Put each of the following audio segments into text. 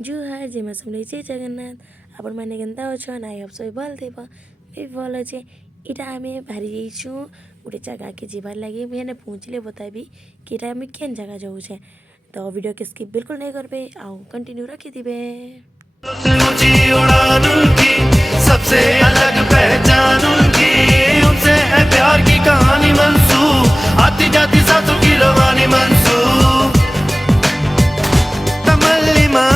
जुहार जे समझे जय जगन्नाथ आपण मैंने केन्ता अछन आई होप सो भल थे भी भल अच्छे इटा आम बाहरी जाइछू गोटे जगह के जीवार लगे मुझे पहुँचले बताबी कि इटा आम केन जगह जाऊे तो वीडियो के स्किप बिल्कुल नहीं करबे आउ कंटिन्यू रखिदिबे। सबसे अलग पहचान उनकी उनसे है प्यार की कहानी मंसूब आती जाती सांसों की रवानी मंसूब तमल्ली माँ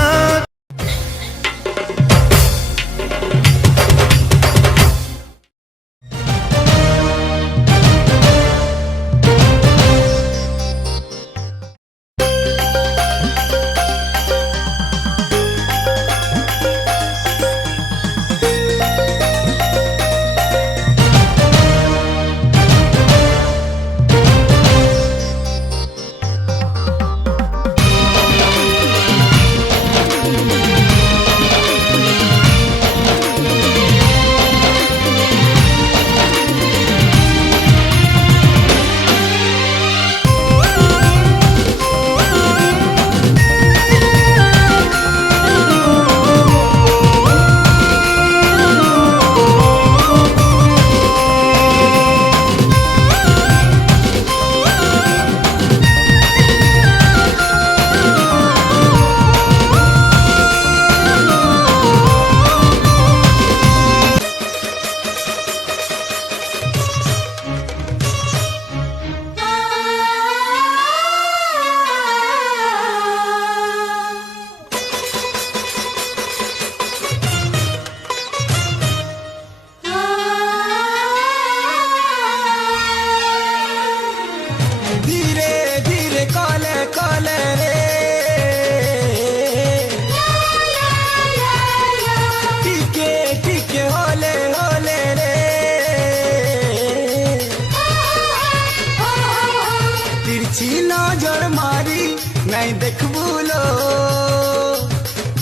नहीं देख बोलो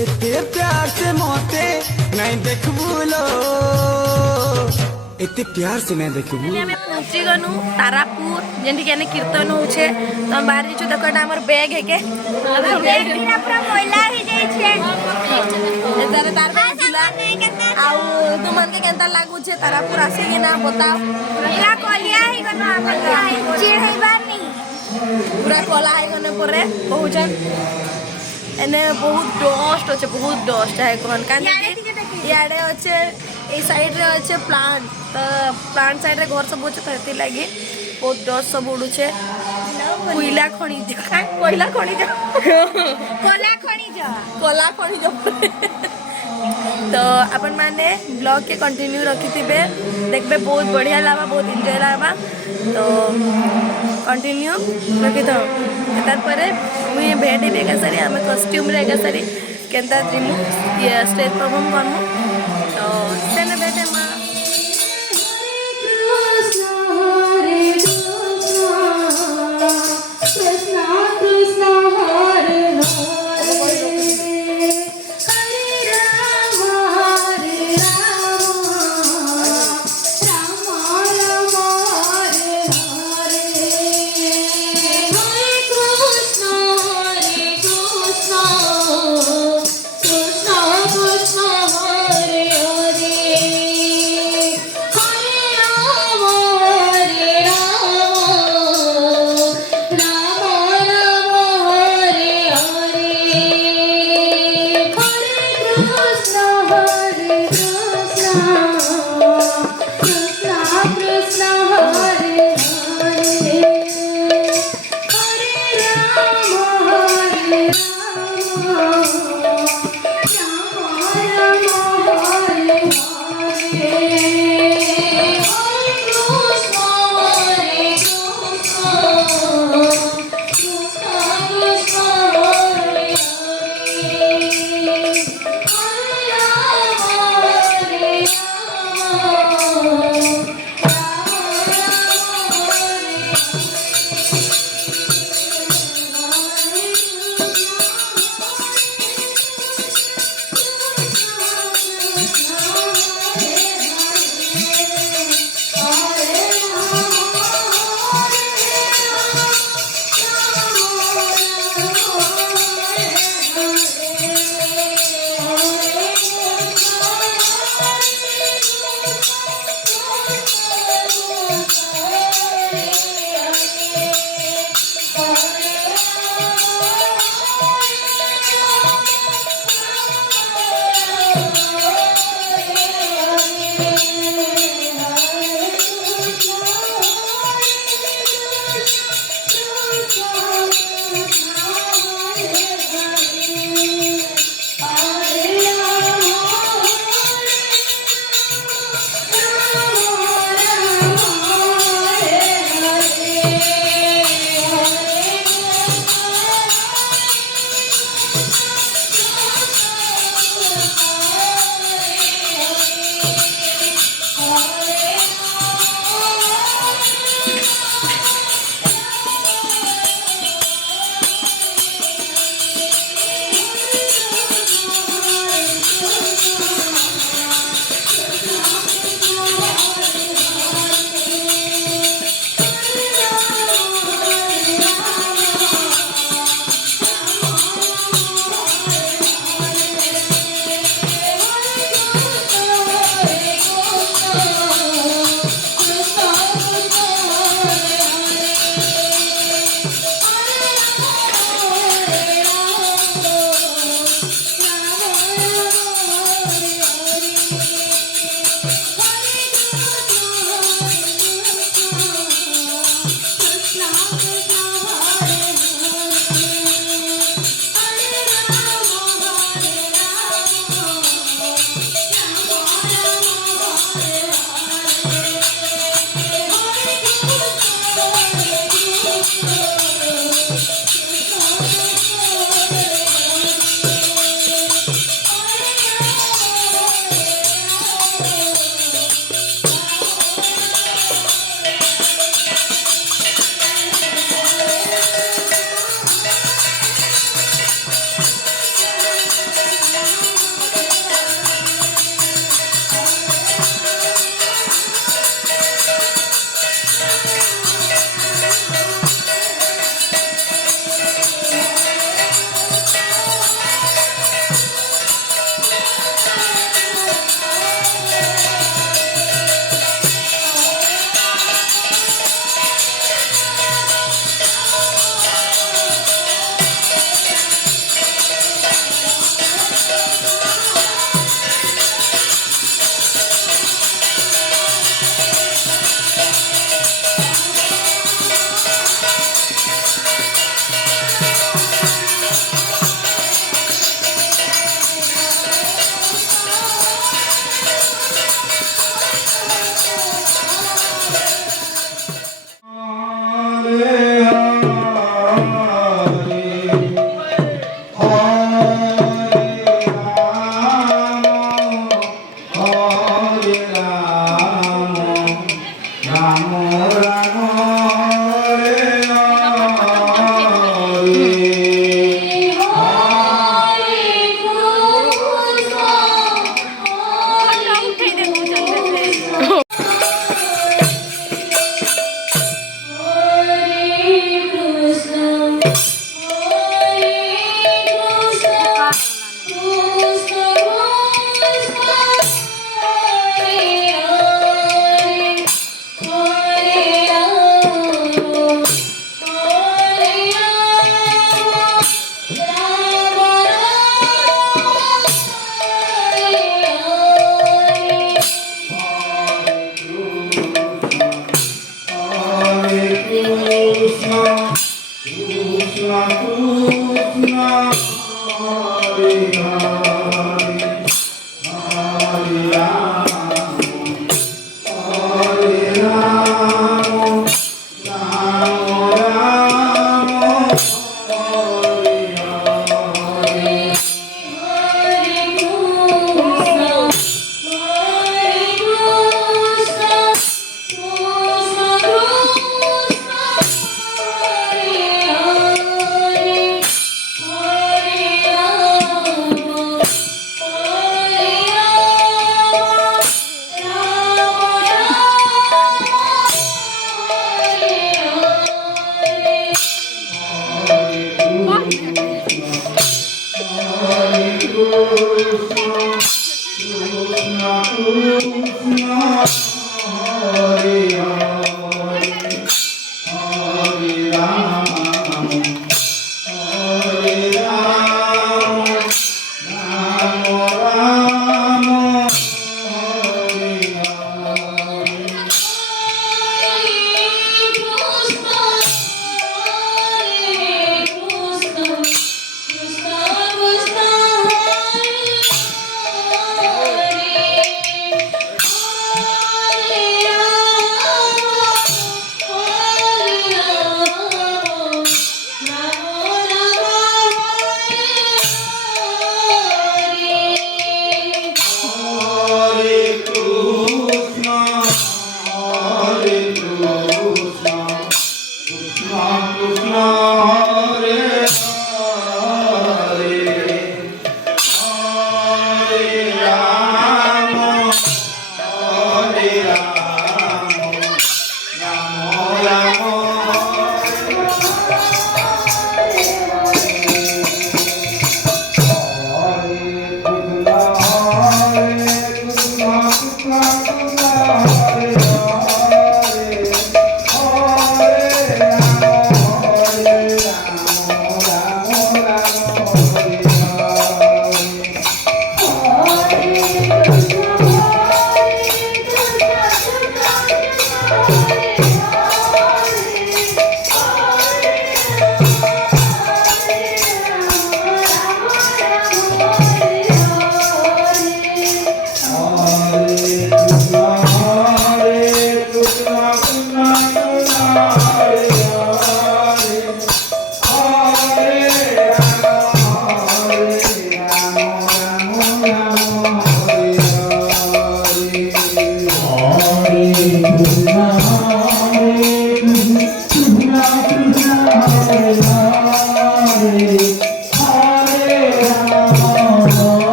इतने प्यार से मोते नहीं देख बोलो इतने प्यार से नहीं देख बोलो हमें पहुंची गनु तारापुर जेंटी के कीर्तन होछे तो बाहर जो देखो एटा हमर बैग है के बैग पूरा मैला ही जाई छे एतारे तार जिला आउ तुम मन के केनता लागु छे तारापुर आसी के ना बताओ पूरा कलिया ही गनु आपन चिड़ है बार नहीं पूरा कला है गने परे पहुंचन एने बहुत डस्ट है कोन कान याडे अच्छे ए साइड रे अच्छे प्लांट तो प्लांट साइड रे घर सब अच्छे तो एती लागी बहुत डस्ट सब उडू छे कोयला खनिज कोला खनिज तो अपन माने ब्लॉग के कंटिन्यू रखिथिबे देखबे बहुत बढ़िया लावा बहुत एंजॉय लावा तो कंटिन्यू रखी था तार परे मुझे भेट बेगा सारी आम कॉस्ट्यूम रे सारी केनता जिमु ये स्टेज परफॉर्म करमु तो सेने भेटे मां Krishna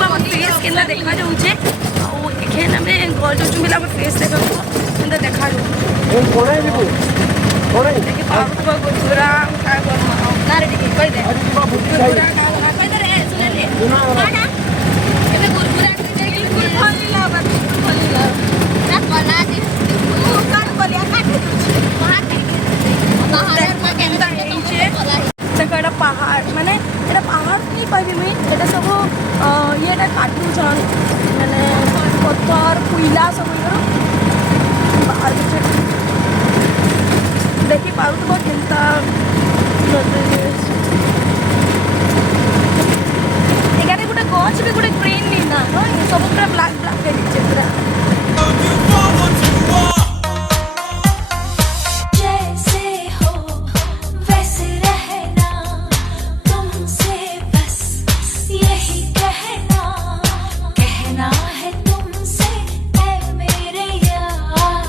देखो हम फेस केना देखा जाउछे और एखेन हमें घर जो मिला हम फेस देखो केना देखा जाउ देखि पाउडर गुरगुरा का करम नारे टिके कहि दे गुरगुरा का कहि दे रे सुन ले काना एबे गुरगुरा के गुल फलिला बा फलिला ना कला दे तू कान कलिया काटे वहां बाहर में केनता नीचे तकड़ा पहाड़ माने एटा पहाड़ नहीं पाबी मुई एटा सब येटा काटू छन माने पत्थर कोयला सब इरो बाहर के देखि पाउ तो केनता एगारे गुटे गछ भी गुटे ग्रीन नहीं ना नो सब पूरा ब्लैक ब्लैक के नीचे पूरा जैसे हो वैसे रहना तुमसे बस यही कहना है तुमसे ऐ मेरे यार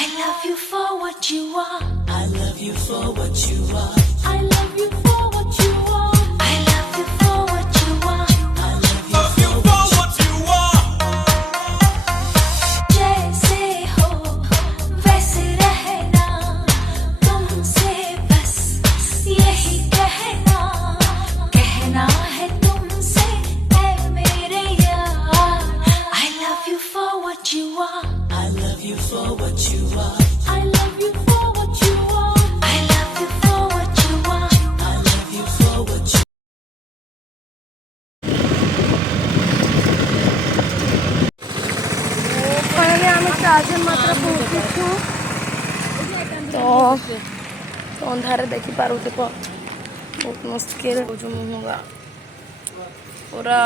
I love you for what you are I love you for what you are I love you for what you are I love you for what you are I love you for what you are जैसे हो वैसे रहना तुमसे बस यही कहना है तुमसे ऐ मेरे यार I love you for what you are I love you for what you are I love you for what you are I love you for what you are I love you for what you finally हम charger मात्र पहुँचू तो अंधारे देखी पारू थे बहुत मुश्किल जो होगा पूरा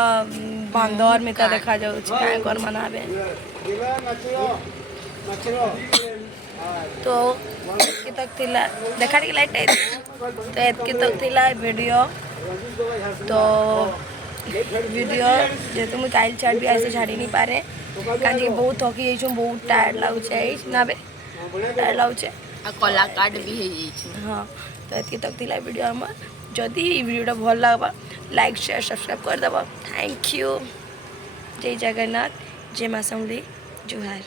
बांदर में देखा जाऊँ कर मनाबे तो एतके तक थिला देखा टी लाइट तो एतके तक थिला वीडियो तो वीडियो जेहेतु मुझे काल छाड़ भी ऐसे छाड़ी नहीं पारे कहीं बहुत थकी जाइछुं बहुत टायर्ड लगुचे ना बे टायर्ड लगुचे कला कार्ड भी है हाँ तो एतके तक थिला वीडियो हम जदि वीडियो भल लगवा लाइक शेयर सब्सक्राइब कर दबा थैंक यू जय जगन्नाथ जय माँ समली जुहार।